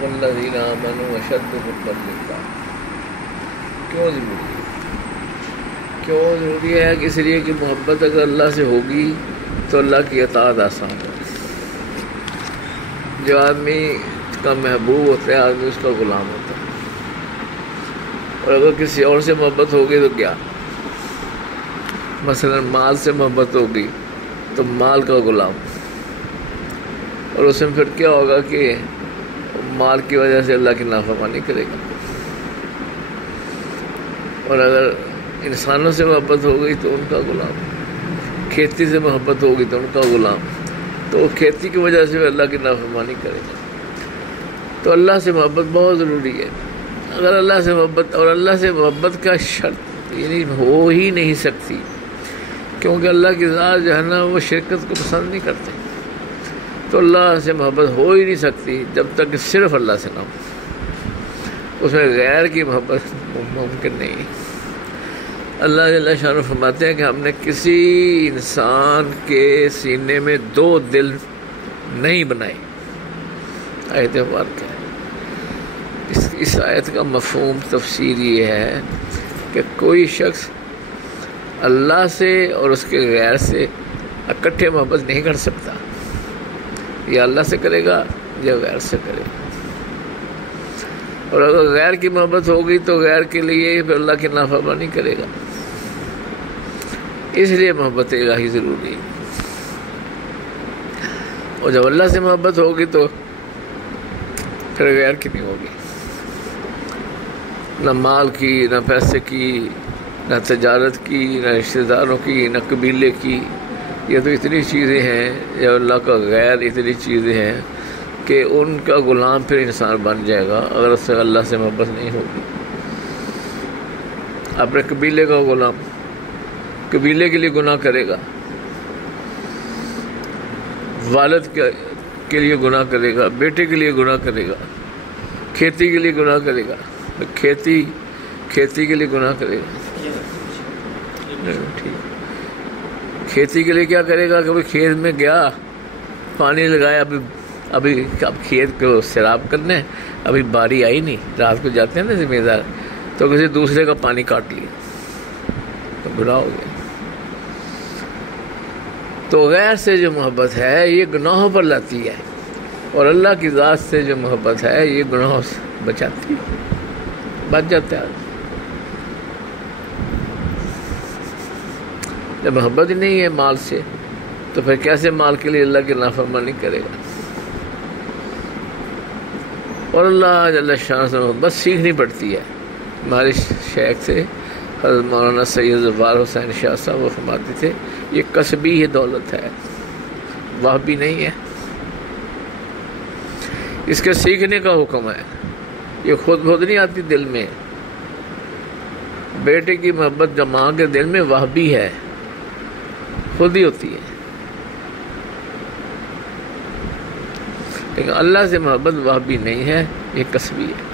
والذین آمنوا اشد حبا للہ۔ کیوں ضروری ہے؟ کیوں ضروری ہے؟ کہ اس لیے کہ محبت اگر اللہ سے ہوگی تو اللہ کی اطاعت آسان ہے۔ جو آدمی کا محبوب ہوتا ہے آدمی اس کا غلام ہوتا ہے، اور اگر کسی اور سے محبت ہوگی تو کیا؟ مثلا مال سے محبت ہوگی تو مال کا غلام، اور اس میں پھر کیا ہوگا کہ مال کی وجہ سے اللہ کی نافرمانی کرے گا۔ اور اگر انسانوں سے محبت ہو گئی تو ان کا غلام، کھیتی سے محبت ہوگی تو ان کا غلام، تو وہ کھیتی کی وجہ سے اللہ کی نافرمانی کرے گا۔ تو اللہ سے محبت بہت ضروری ہے۔ اگر اللہ سے محبت، اور اللہ سے محبت کا شرط یعنی ہو ہی نہیں سکتی، کیونکہ اللہ کی ذات جو ہے نا وہ شرکت کو پسند نہیں کرتے، تو اللہ سے محبت ہو ہی نہیں سکتی جب تک کہ صرف اللہ سے نہ ہو، اس میں غیر کی محبت ممکن نہیں۔ اللہ جل شانہ فرماتے ہیں کہ ہم نے کسی انسان کے سینے میں دو دل نہیں بنائے۔ آیت مبارکہ ہے۔ اس آیت کا مفہوم تفسیر یہ ہے کہ کوئی شخص اللہ سے اور اس کے غیر سے اکٹھے محبت نہیں کر سکتا، یا اللہ سے کرے گا یا غیر سے کرے گا۔ اور اگر غیر کی محبت ہوگی تو غیر کے لیے پھر اللہ کی نافرمانی کرے گا۔ اس لیے محبت الہی ضروری ہے۔ اور جب اللہ سے محبت ہوگی تو پھر غیر کی نہیں ہوگی، نہ مال کی، نہ پیسے کی، نہ تجارت کی، نہ رشتہ داروں کی، نہ قبیلے کی۔ یہ تو اتنی چیزیں ہیں، یا اللہ کا غیر اتنی چیزیں ہیں کہ ان کا غلام پھر انسان بن جائے گا اگر اس سے اللہ سے محبت نہیں ہوگی۔ اپنے قبیلے کا غلام، قبیلے کے لیے گناہ کرے گا، والد کے لیے گناہ کرے گا، بیٹے کے لیے گناہ کرے گا، کھیتی کے لیے گناہ کرے گا، کھیتی کے لیے گناہ کرے گا۔ ٹھیک، کھیتی کے لیے کیا کرے گا؟ کبھی کھیت میں گیا، پانی لگایا، اب کھیت کو سیراب کرنا ہے، ابھی باری آئی نہیں، رات کو جاتے ہیں نا ذمہ دار، تو کسی دوسرے کا پانی کاٹ لیا تو گناہ ہو گیا۔ تو غیر سے جو محبت ہے یہ گناہوں پر لاتی ہے، اور اللہ کی ذات سے جو محبت ہے یہ گناہوں سے بچاتی ہے، بچ جاتا ہے۔ جب محبت ہی نہیں ہے مال سے تو پھر کیسے مال کے لیے اللہ کی نافرمانی کرے گا؟ اور اللہ جل شانہ سے محبت سیکھنی پڑتی ہے۔ ہمارے شیخ سے حضرت مولانا سید ظفار حسین شاہ صاحب وہ فرماتے تھے یہ کسبی ہے دولت ہے، وہ بھی نہیں ہے، اس کے سیکھنے کا حکم ہے، یہ خود نہیں آتی دل میں۔ بیٹے کی محبت جو ماں کے دل میں وہ بھی ہے، خود ہی ہوتی ہے، لیکن اللہ سے محبت وہ بھی نہیں ہے، یہ کسبی ہے۔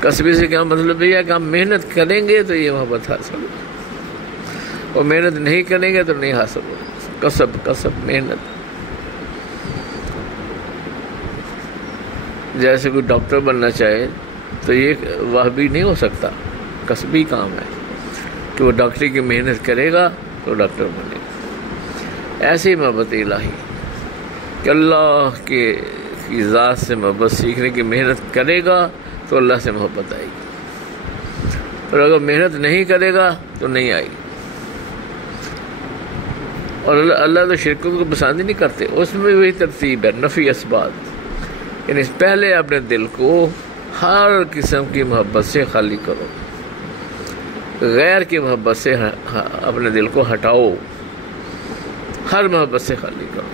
کسبی سے کیا مطلب یہ ہے کہ ہم محنت کریں گے تو یہ محبت حاصل ہوگی، اور محنت نہیں کریں گے تو نہیں حاصل ہوگی۔ کسب محنت، جیسے کوئی ڈاکٹر بننا چاہے تو یہ وہ بھی نہیں ہو سکتا، کسبی کام ہے کہ وہ ڈاکٹری کی محنت کرے گا تو ڈاکٹر بنے گا۔ ایسی محبت الہی کہ اللہ کی ذات سے محبت سیکھنے کی محنت کرے گا تو اللہ سے محبت آئے گی، اور اگر محنت نہیں کرے گا تو نہیں آئے گی۔ اور اللہ تو شرکت کو پسند ہی نہیں کرتے، اس میں وہی ترتیب ہے، نفی اسباب، یعنی پہلے اپنے دل کو ہر قسم کی محبت سے خالی کرو، غیر کی محبت سے اپنے دل کو ہٹاؤ، ہر محبت سے خالی کرو،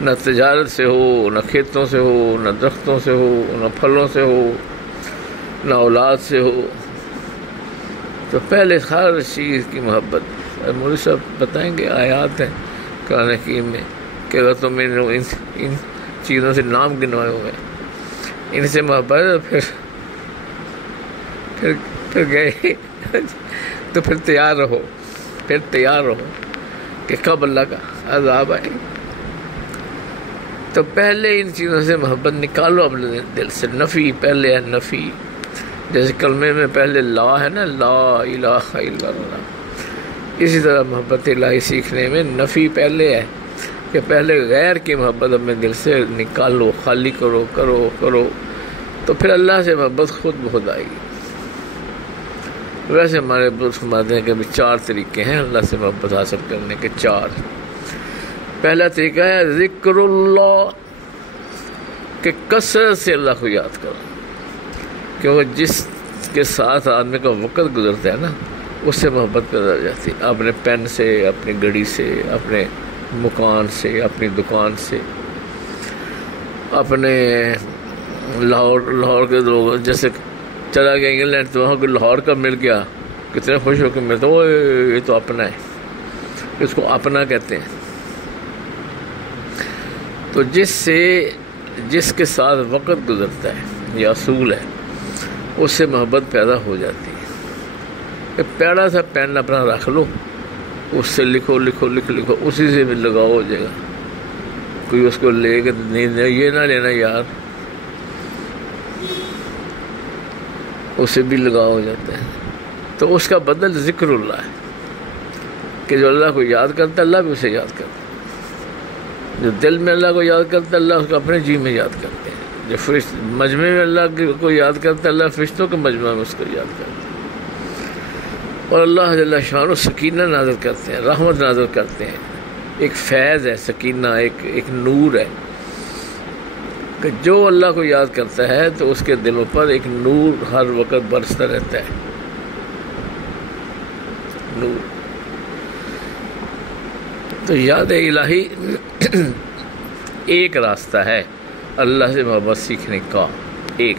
نہ تجارت سے ہو، نہ کھیتوں سے ہو، نہ درختوں سے ہو، نہ پھلوں سے ہو، نہ اولاد سے ہو، تو پہلے ہر چیز کی محبت۔ مولوی صاحب بتائیں گے آیات ہیں قرآن حکیم میں کہ اگر تم ان چیزوں سے نام گنوائے ہوئے، ان سے محبت، پھر گئے تو پھر تیار رہو کہ کب اللہ کا عذاب آئے۔ تو پہلے ان چیزوں سے محبت نکالو اپنے دل سے. نفی پہلے ہے، نفی. جیسے کلمے میں پہلے لا ہے نا، لا الہ الا اللہ، اسی طرح محبت الہی سیکھنے میں نفی پہلے ہے کہ پہلے غیر کی محبت اپنے دل سے نکالو، خالی کرو کرو کرو، تو پھر اللہ سے محبت خود بخود آئے گی. ویسے ہمارے بزرگ فرماتے ہیں کہ 4 طریقے ہیں اللہ سے محبت حاصل کرنے کے. 4. پہلا طریقہ ہے ذکر اللہ، کہ کثرت سے اللہ کو یاد کرو، کیونکہ جس کے ساتھ آدمی کا وقت گزرتا ہے نا، اس سے محبت پیدا ہو جاتی ہے. اپنے پین سے، اپنی گھڑی سے، اپنے مکان سے، اپنی دکان سے، اپنے لاہور کے لوگ جیسے چلا گیا انگلینڈ تو وہاں کو لاہور کا مل گیا، کتنے خوش ہو کے ملتا، وہ یہ تو اپنا ہے، اس کو اپنا کہتے ہیں. تو جس کے ساتھ وقت گزرتا ہے، یہ اصول ہے، اس سے محبت پیدا ہو جاتی ہے. ایک پیارا سا پین اپنا رکھ لو، اس سے لکھو لکھو لکھو، اسی سے بھی لگاؤ ہو جائے گا. کوئی اس کو لے کے نہیں یہ نہ لینا یار، اس سے بھی لگاؤ ہو جاتا ہے. تو اس کا بدل ذکر اللہ ہے کہ جو اللہ کو یاد کرتا ہے اللہ بھی اسے یاد کرتا ہے. جو دل میں اللہ کو یاد کرتا ہے اللہ اس کو اپنے جی میں یاد کرتے ہیں. جو مجمع میں اللہ کو یاد کرتا ہے اللہ فرشتوں کے مجمع میں اس کو یاد کرتا ہے. اور اللہ جل شانہ سکینہ نازل کرتے ہیں، رحمت نازل کرتے ہیں. ایک فیض ہے سکینہ، ایک نور ہے کہ جو اللہ کو یاد کرتا ہے تو اس کے دلوں پر ایک نور ہر وقت برستا رہتا ہے. نور. تو یاد الہی ایک راستہ ہے اللہ سے محبت سیکھنے کا. ایک.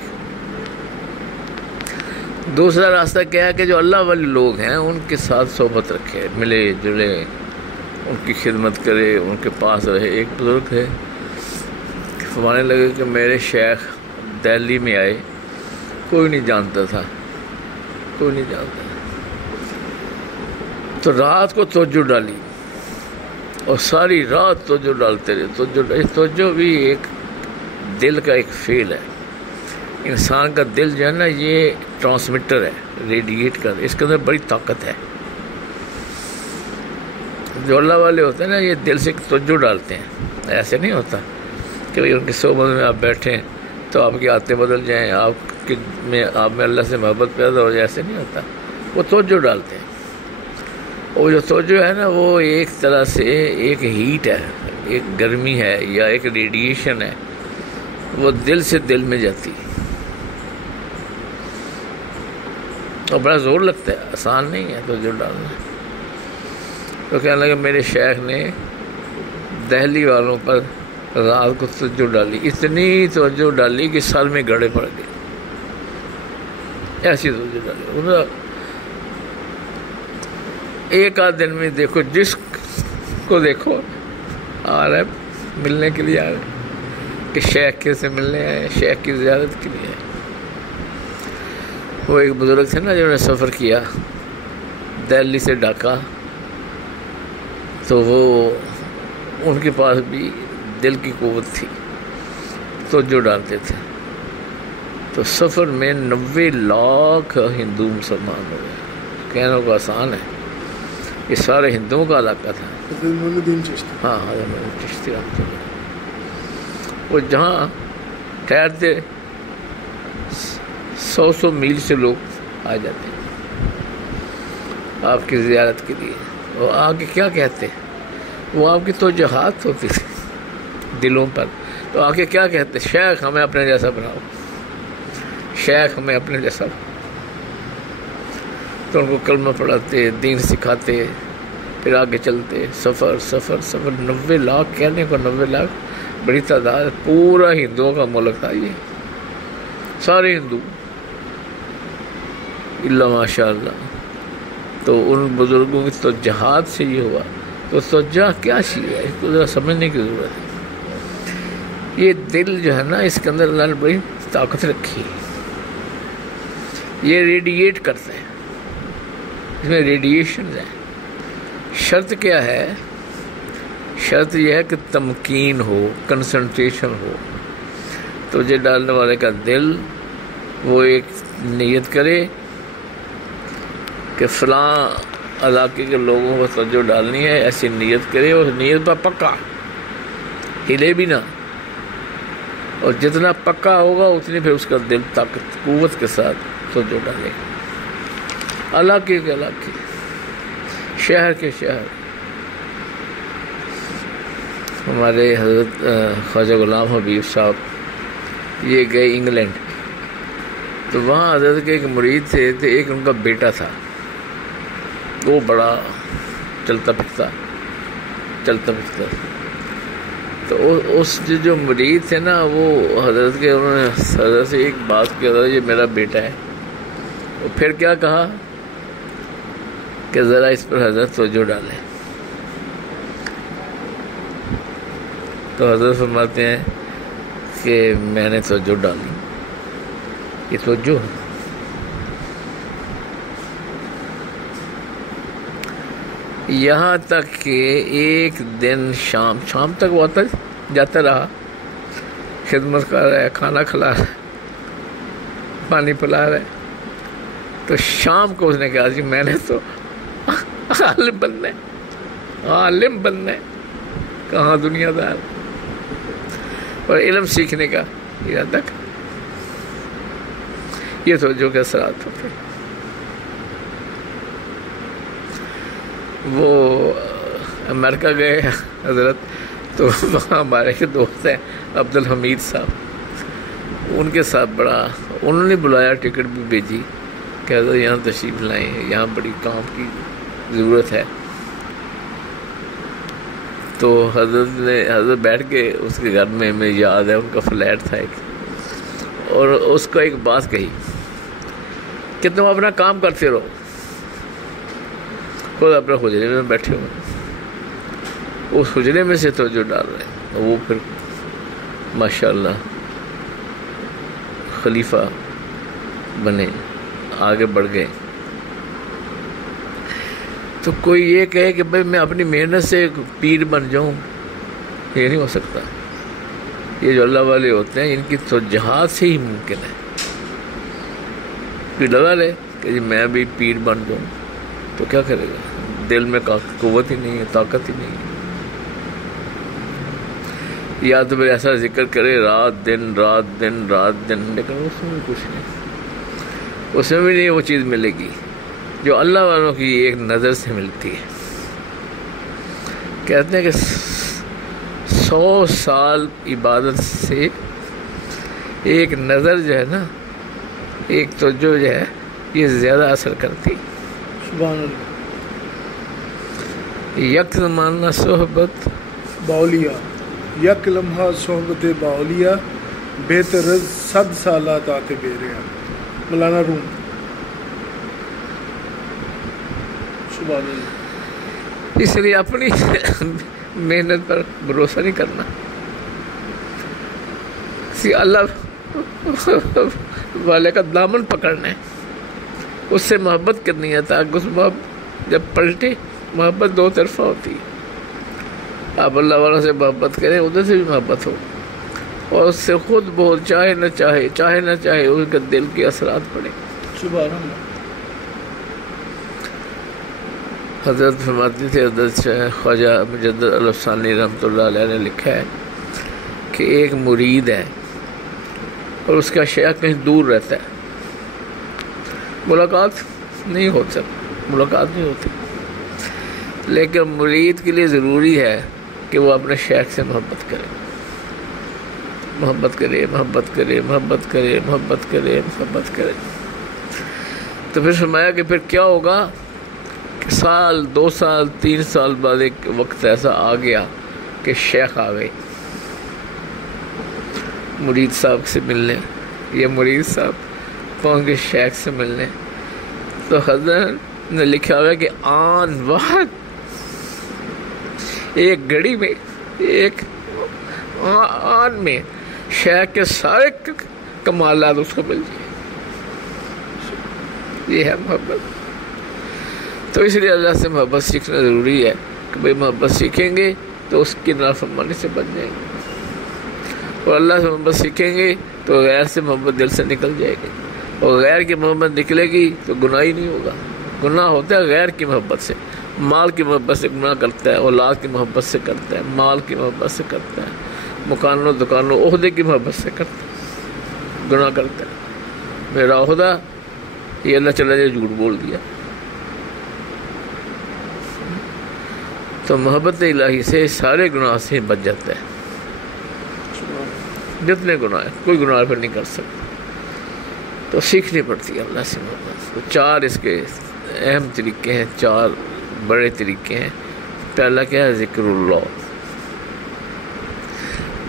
دوسرا راستہ کیا ہے کہ جو اللہ والے لوگ ہیں ان کے ساتھ صحبت رکھے، ملے جلے، ان کی خدمت کرے، ان کے پاس رہے. ایک بزرگ ہے فرمانے لگے کہ میرے شیخ دہلی میں آئے، کوئی نہیں جانتا تھا، کوئی نہیں جانتا تھا. تو رات کو توجہ ڈالی اور ساری رات توجہ ڈالتے رہے. توجہ بھی ایک دل کا ایک فعل ہے. انسان کا دل جو ہے نا یہ ٹرانسمیٹر ہے، ریڈیٹ کر، اس کے اندر بڑی طاقت ہے. جو اللہ والے ہوتے ہیں نا یہ دل سے توجہ ڈالتے ہیں. ایسے نہیں ہوتا کہ بھائی ان کی صحبت میں آپ بیٹھیں تو آپ کی عادتیں بدل جائیں، آپ میں اللہ سے محبت پیدا ہو جائے. ایسے نہیں ہوتا. وہ توجہ ڈالتے ہیں. اور جو توجہ ہے نا وہ ایک طرح سے ایک ہیٹ ہے، ایک گرمی ہے یا ایک ریڈیشن ہے، وہ دل سے دل میں جاتی ہے اور بڑا زور لگتا ہے. آسان نہیں ہے توجہ ڈالنا. تو کہنے لگا میرے شیخ نے دہلی والوں پر رات کو توجہ ڈالی، اتنی توجہ ڈالی کہ سر میں گڑے پڑ گئے. ایسی توجہ ڈالی. ایک آدھ دن میں دیکھو، جس کو دیکھو آ رہا ہے ملنے کے لیے، آ رہا ہے کہ شیخ کے سے ملنے آئے، شیخ کی زیارت کے لیے آئے. وہ ایک بزرگ تھے نا جنہوں نے سفر کیا دہلی سے ڈھاکہ، تو وہ ان کے پاس بھی دل کی قوت تھی، توجہ ڈالتے تھے. تو سفر میں 90 لاکھ ہندو مسلمان ہو گئے. کہنے کو آسان ہے، یہ سارے ہندوؤں کا علاقہ تھا. ہاں حضرت چشتی رحمۃ اللہ. وہ جہاں ٹھہرتے 100 میل سے لوگ آ جاتے آپ کی زیارت کے لیے. وہ آگے کیا کہتے، وہ آپ کی توجہات ہوتی تھی دلوں پر. تو آگے کیا کہتے، شیخ ہمیں اپنے جیسا بناؤ، شیخ ہمیں اپنے جیسا. تو ان کو کلمہ پڑھاتے، دین سکھاتے، پھر آگے چلتے. سفر 90 لاکھ، کہنے کو 90 لاکھ بڑی تعداد. پورا ہندوؤں کا ملک تھا یہ، سارے ہندو اللہ ماشاء اللہ. تو ان بزرگوں کی توجہات سے یہ ہوا. تو توجہ کیا چیز ہے اس کو ذرا سمجھنے کی ضرورت ہے. یہ دل جو ہے نا اس کے اندر اللہ نے بڑی طاقت رکھی ہے. یہ ریڈیٹ کرتے ہیں، اس میں ریڈیشن ہے. شرط کیا ہے؟ شرط یہ ہے کہ تمکین ہو، کنسنٹریشن ہو. تو یہ ڈالنے والے کا دل وہ ایک نیت کرے کہ فلاں علاقے کے لوگوں کو توجہ ڈالنی ہے، ایسی نیت کرے، اور نیت پر پکا، ہلے بھی نہ. اور جتنا پکا ہوگا اتنی پھر اس کا دل طاقت قوت کے ساتھ توجہ ڈالے. علاقے کے علاقے، شہر کے شہر. ہمارے حضرت خواجہ غلام حبیب صاحب یہ گئے انگلینڈ، تو وہاں حضرت کے ایک مرید تھے، تو ایک ان کا بیٹا تھا، وہ بڑا چلتا پھرتا. تو اس جو مرید تھے نا، وہ حضرت کے انہوں نے حضرت سے ایک بات کیا تھا، یہ میرا بیٹا ہے. اور پھر کیا کہا کہ ذرا اس پر حضرت توجہ ڈالیں. تو حضرت فرماتے ہیں کہ میں نے توجہ ڈالی. یہ توجہ ہے. یہاں تک کہ ایک دن شام تک وہ جاتا رہا، خدمت کر رہا ہے، کھانا کھلا رہا ہے، پانی پلا رہا ہے. تو شام کو اس نے کہا جی میں نے تو عالم بننا ہے، کہاں دنیا دار، اور علم سیکھنے کا ارادہ کر. یہ توجہ کے اثرات ہوتے ہیں. وہ امریکہ گئے حضرت، تو وہاں ہمارے کے دوست ہیں عبدالحمید صاحب، ان کے ساتھ بڑا انہوں نے بلایا، ٹکٹ بھی بھیجی کہ حضرت یہاں تشریف لائیں، یہاں بڑی کام کی ضرورت ہے. تو حضرت بیٹھ کے اس کے گھر میں یاد ہے، ان کا فلیٹ تھا ایک، اور اس کو ایک بات کہی کہ تم اپنا کام کرتے رہو، خود اپنے حجرے میں بیٹھے ہوئے، اس حجرے میں سے توجہ ڈال رہے ہیں. وہ پھر ماشاءاللہ خلیفہ بنے، آگے بڑھ گئے. تو کوئی یہ کہے کہ بھائی میں اپنی محنت سے پیر بن جاؤں، یہ نہیں ہو سکتا. یہ جو اللہ والے ہوتے ہیں ان کی توجہات سے ہی ممکن ہے. کوئی لگا لے کہ جی میں بھی پیر بن جاؤں تو کیا کرے گا؟ دل میں قوت ہی نہیں ہے، طاقت ہی نہیں ہے. یا تو پھر ایسا ذکر کرے رات دن، لیکن اس میں بھی کچھ نہیں، اس میں بھی نہیں وہ چیز ملے گی جو اللہ والوں کی ایک نظر سے ملتی ہے. کہتے ہیں کہ 100 سال عبادت سے ایک نظر جو ہے نا، ایک توجہ جو ہے، یہ زیادہ اثر کرتی. سبحان اللہ. یک زمانہ صحبت باولیہ، یک لمحہ صحبت باولیہ، بہتر از 100 سالہ طاعت بیریا. مولانا روم. سبحان اللہ. اس لیے اپنی محنت پر بھروسہ نہیں کرنا، اللہ والے کا دامن پکڑنا ہے، اس سے محبت کرنی ہے، تاکہ اس محبت جب پلٹے، محبت دو طرفہ ہوتی ہے. آپ اللہ والوں سے محبت کریں، ادھر سے بھی محبت ہو، اور اس سے خود بہت چاہے نہ چاہے ان کے دل کے اثرات پڑے. سبحان اللہ. حضرت فرماتے تھے، حضرت خواجہ مجدد الافسانی رحمۃ اللہ علیہ نے لکھا ہے کہ ایک مرید ہے اور اس کا شیخ کہیں دور رہتا ہے، ملاقات نہیں ہوتی، لیکن مرید کے لیے ضروری ہے کہ وہ اپنے شیخ سے محبت کرے. تو پھر فرمایا کہ پھر کیا ہوگا کہ 1 2 سال 3 سال بعد ایک وقت ایسا آ گیا کہ شیخ آ گئے مرید صاحب سے ملنے. یہ مرید صاحب پہنچ گئے شیخ سے ملنے. تو حضرت نے لکھا ہوا کہ آن وقت ایک گھڑی میں، ایک آن میں شیخ کے سارے کمالات اس کو مل جائے. یہ ہے محبت. تو اس لیے اللہ سے محبت سیکھنا ضروری ہے کہ بھئی محبت سیکھیں گے تو اس کی نافرمانی سے بچ جائیں گے، اور اللہ سے محبت سیکھیں گے تو غیر سے محبت دل سے نکل جائے گی، اور غیر کی محبت نکلے گی تو گناہ ہی نہیں ہوگا۔ گناہ ہوتا ہے غیر کی محبت سے، مال کی محبت سے گناہ کرتا ہے، اولاد کی محبت سے کرتا ہے، مال کی محبت سے کرتا ہے، مکانوں دکانوں عہدے کی محبت سے کرتا ہے، گناہ کرتا ہے۔ میرا عہدہ یہ اللہ چلا جائے جھوٹ بول دیا، تو محبت الہی سے سارے گناہ سے بچ جاتا ہے، جتنے گناہ ہیں کوئی گناہ پھر نہیں کر سکتا۔ تو سیکھنی پڑتی ہے اللہ سے محبت۔ تو 4 اس کے اہم طریقے ہیں، 4 بڑے طریقے ہیں۔ پہلا کیا ہے؟ ذکر اللہ،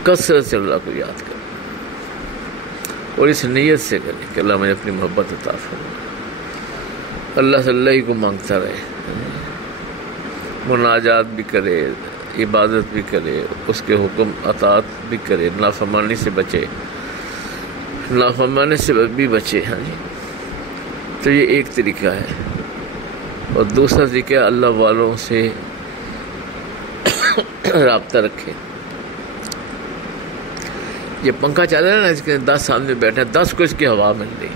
کثرت سے اللہ کو یاد کریں، اور اس نیت سے کریں کہ اللہ مجھے اپنی محبت عطا فرما، اللہ سے اللہ ہی کو مانگتا رہے، مناجات بھی کرے، عبادت بھی کرے، اس کے حکم اطاعت بھی کرے، نافرمانی سے بچے، نافرمانی سے بھی بچے۔ ہاں جی، تو یہ ایک طریقہ ہے۔ اور دوسرا طریقہ اللہ والوں سے رابطہ رکھے۔ یہ پنکھا چل رہا ہے نا، اس کے 10 آدمی بیٹھے ہیں، 10 کو اس کی ہوا مل رہی،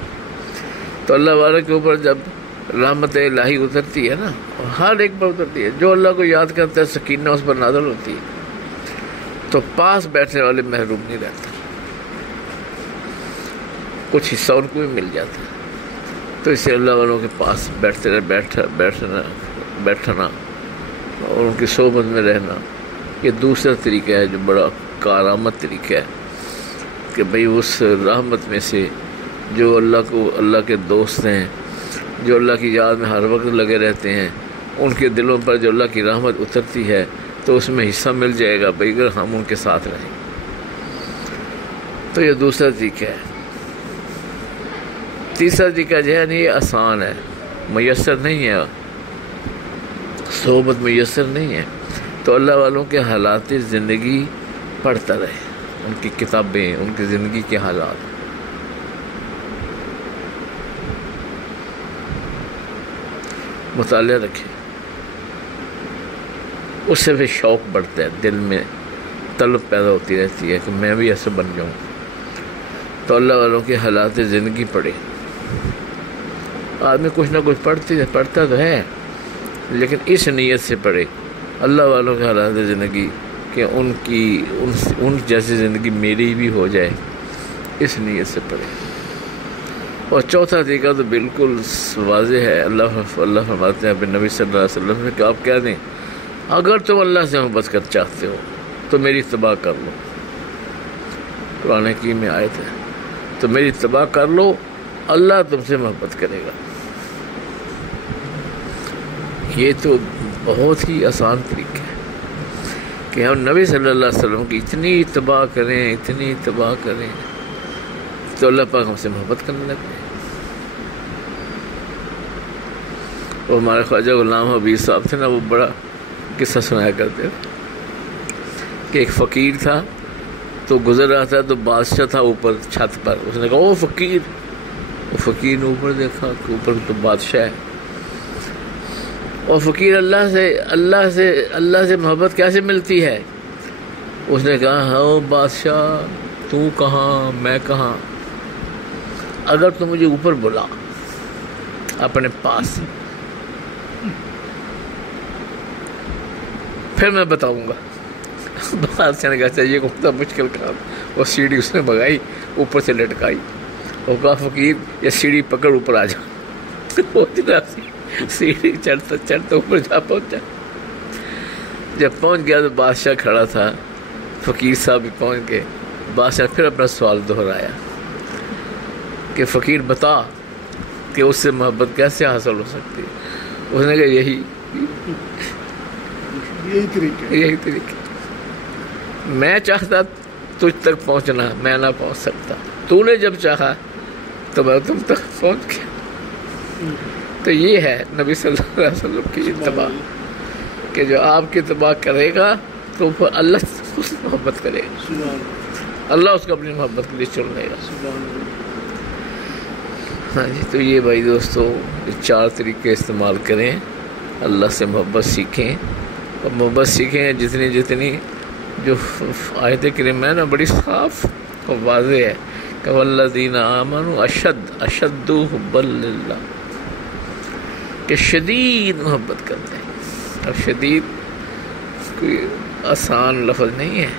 تو اللہ والوں کے اوپر جب رحمت الہی اترتی ہے نا، اور ہر ایک پر اترتی ہے، جو اللہ کو یاد کرتا ہے سکینہ اس پر نازل ہوتی ہے، تو پاس بیٹھنے والے محروم نہیں رہتا، کچھ حصہ ان کو بھی مل جاتا ہے۔ تو اسے اللہ والوں کے پاس بیٹھنا اور ان کی صحبت میں رہنا، یہ دوسرا طریقہ ہے جو بڑا کارآمد طریقہ ہے، کہ بھئی اس رحمت میں سے جو اللہ کے دوست ہیں، جو اللہ کی یاد میں ہر وقت لگے رہتے ہیں، ان کے دلوں پر جو اللہ کی رحمت اترتی ہے تو اس میں حصہ مل جائے گا بھئی اگر ہم ان کے ساتھ رہیں۔ تو یہ دوسرا طریقہ ہے۔ تیسرا طریقہ جو ہے یہ آسان ہے، میسر نہیں ہے، صحبت میسر نہیں ہے، تو اللہ والوں کے حالات زندگی پڑھتا رہے، ان کی کتابیں، ان کی زندگی کے حالات، مطالعہ رکھے، اس سے بھی شوق بڑھتا ہے، دل میں طلب پیدا ہوتی رہتی ہے کہ میں بھی ایسے بن جاؤں۔ تو اللہ والوں کے حالات زندگی پڑھے۔ آدمی کچھ نہ کچھ پڑھتا تو ہے، لیکن اس نیت سے پڑھے اللہ والوں کے حالات زندگی کہ ان جیسی زندگی میری بھی ہو جائے، اس نیت سے پڑھے۔ اور چوتھا طریقہ تو بالکل واضح ہے، اللہ فرماتے ہیں اپنے نبی صلی اللہ علیہ وسلم کہ آپ کہہ دیں اگر تم اللہ سے محبت کر چاہتے ہو تو میری اتباع کر لو۔ قرآن حکیم میں آیت ہے، تو میری اتباع کر لو، اللہ تم سے محبت کرے گا۔ یہ تو بہت ہی آسان طریقہ ہے کہ ہم نبی صلی اللہ علیہ وسلم کی اتنی اتباع کریں تو اللہ پاک ہم سے محبت کرنے لگے۔ اور ہمارے خواجہ غلام حبیب صاحب تھے نا، وہ بڑا قصہ سنایا کرتے کہ ایک فقیر تھا، تو گزر رہا تھا تو بادشاہ تھا اوپر چھت پر، اس نے کہا وہ فقیر نے اوپر دیکھا کہ اوپر تو بادشاہ ہے، اور فقیر اللہ سے محبت کیسے ملتی ہے؟ اس نے کہا ہاں بادشاہ، تو کہاں میں کہاں، اگر تو مجھے اوپر بلا اپنے پاس، پھر میں بتاؤں گا۔ بادشاہ نے کہا چاہیے کون سا مشکل کام، وہ سیڑھی اس نے بگائی، اوپر سے لٹکائی، اور کہا فقیر یہ سیڑھی پکڑ اوپر آ جا۔ سیڑھی چڑھتا اوپر جا پہنچا۔ جب پہنچ گیا تو بادشاہ کھڑا تھا، فقیر صاحب بھی پہنچ گئے۔ بادشاہ پھر اپنا سوال دہرایا کہ فقیر بتا کہ اس سے محبت کیسے حاصل ہو سکتی ہے؟ اس نے کہا یہی طریقہ، میں چاہتا تجھ تک پہنچنا، میں نہ پہنچ سکتا، تو نے جب چاہا تو میں تم تک پہنچ گیا۔ تو یہ ہے نبی صلی اللہ علیہ وسلم کی اتباع، کہ جو آپ کی اتباع کرے گا تو پھر اللہ اس سے محبت کرے گا، اللہ اس کو اپنی محبت کے لیے چن لے گا۔ ہاں جی، تو یہ بھائی دوستو 4 طریقے استعمال کریں، اللہ سے محبت سیکھیں، اور محبت سیکھیں جتنی جتنی جو آیت کریم ہے نا بڑی صاف اور واضح ہے کہ والذین آمنوا اشد حبا للہ، کہ شدید محبت کرتے ہیں. اور شدید کوئی آسان لفظ نہیں ہے.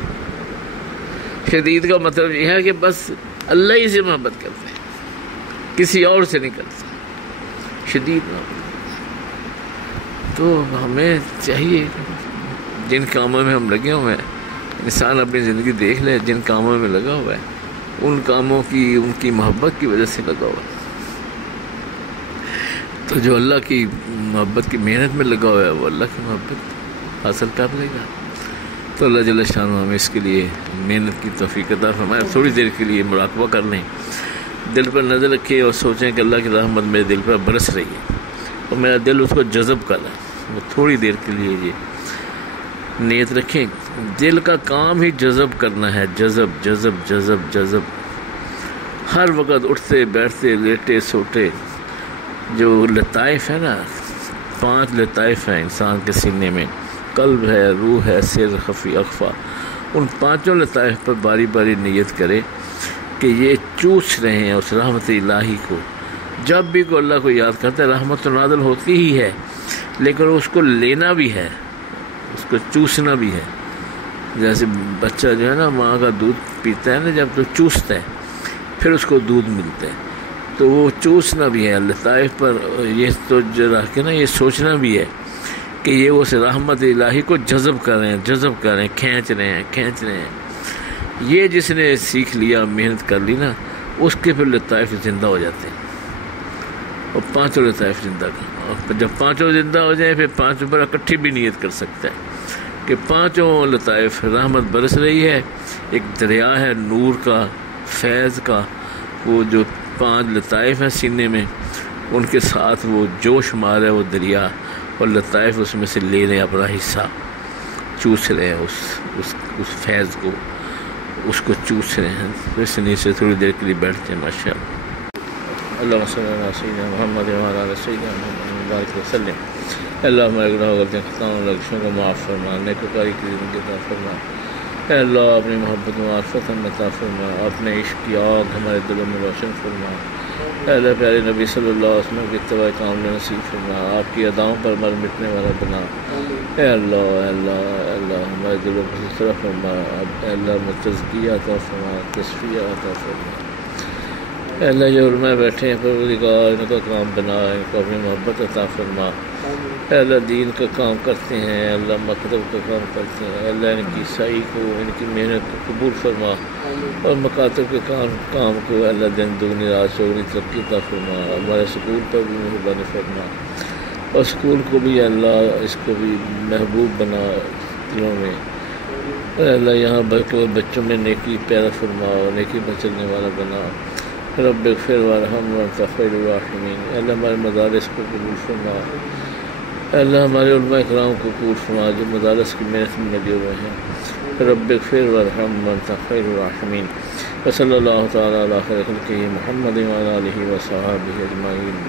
شدید کا مطلب یہ ہے کہ بس اللہ ہی سے محبت کرتے ہیں، کسی اور سے نہیں کرتے. شدید محبت. تو ہمیں چاہیے جن کاموں میں ہم لگے ہوئے ہیں، انسان اپنی زندگی دیکھ لے جن کاموں میں لگا ہوا ہے ان کاموں کی ان کی محبت کی وجہ سے لگا ہوا ہے. تو جو اللہ کی محبت کی محنت میں لگا ہوا ہے وہ اللہ کی محبت حاصل کر لے گا. تو اللہ جل شانہ ہمیں اس کے لیے محنت کی توفیق عطا فرمائے. تھوڑی دیر کے لیے مراقبہ کر لیں، دل پر نظر رکھیں اور سوچیں کہ اللہ کی رحمت میرے دل پر برس رہی ہے اور میرا دل اس کو جذب کر رہا ہے. وہ تھوڑی دیر کے لیے یہ نیت رکھیں. دل کا کام ہی جذب کرنا ہے. جذب جذب جذب جذب. ہر وقت اٹھتے بیٹھتے لیٹے سوتے جو لطائف ہے نا، 5 لطائف ہیں انسان کے سینے میں، قلب ہے، روح ہے، سر، خفی، اخفا. ان 5 لطائف پر باری باری نیت کرے کہ یہ چوس رہے ہیں اس رحمت الہی کو. جب بھی کوئی اللہ کو یاد کرتا ہے رحمت تو نازل ہوتی ہی ہے، لیکن اس کو لینا بھی ہے، اس کو چوسنا بھی ہے. جیسے بچہ جو ہے نا ماں کا دودھ پیتا ہے نا، جب تو چوستا ہے پھر اس کو دودھ ملتا ہے. تو وہ چوسنا بھی ہے لطائف پر. یہ تو رکھ کے نا یہ سوچنا بھی ہے کہ یہ اس رحمت الہی کو جذب کر رہے ہیں، کھینچ رہے ہیں. یہ جس نے سیکھ لیا، محنت کر لی نا، اس کے پھر لطائف زندہ ہو جاتے ہیں. اور 5 لطائف زندہ کر. اور جب 5 زندہ ہو جائیں پھر 5 پر اکٹھی بھی نیت کر سکتا ہے کہ 5 لطائف رحمت برس رہی ہے. ایک دریا ہے نور کا، فیض کا، وہ جو 5 لطائف ہیں سینے میں، ان کے ساتھ وہ جوش مار ہے وہ دریا، اور لطائف اس میں سے لے رہے ہیں اپنا حصہ، چوس رہے ہیں اس فیض کو، اس کو چوس رہے ہیں. تو اس نیچے تھوڑی دیر کے لیے بیٹھتے ہیں. ماشاء اللہ. اللہم صلی اللہ علیہ سیدنا محمد وعلی آلہ سیدنا محمد بارک وسلم. اللہ ہمارے گناہ غلطیاں خطاؤں لغزشوں کو معاف فرما، نیکوکاری کی زندگی عطا فرما. اے اللہ اپنی محبت و معرفت ہم عطا فرما، اپنے عشق کی آگ ہمارے دلوں میں روشن فرما. اے اللہ پیارے نبی صلی اللہ علیہ وسلم کی اتباع کامل نصیب فرما، آپ کی اداؤں پر مر مٹنے والا بنا. اے اللہ اے اللہ اے اللہ ہمارے دلوں کو اس طرح فرما. اے اللہ میں تزکیہ عطا فرما، تصفیہ عطا فرما. اے اللہ جو علماء بیٹھے ہیں پروردگار ان کا کام بنا، ان کو اپنی محبت عطا فرما. اے اللہ دین کا کام کرتے ہیں، اے اللہ مکتب کا کام کرتے ہیں، اے اللہ ان کی سعی کو، ان کی محنت کو قبول فرما، اور مکاتب کے کام کو اے اللہ دن دگنی رات چوگنی ترقی عطا فرما. ہمارے سکول پر بھی مہربانی فرما، اور سکول کو بھی اے اللہ اس کو بھی محبوب بنا دلوں میں. اے اللہ یہاں بچوں میں نیکی پیدا فرما اور نیکی میں چلنے والا بنا. رب اغفر وارحم وانت خیر الراحمین. اے اللہ ہمارے مدارس کو قبول فرما. اے اللہ ہمارے علماء اکرام کو قبول فرما جو مدارس کی محنت میں لگے ہوئے ہیں. رب اغفر وارحم وانت خیر الراحمین. وصلی اللہ تعالیٰ علی خیر خلقہ محمد وعلی آلہ وصحبہ اجمعین.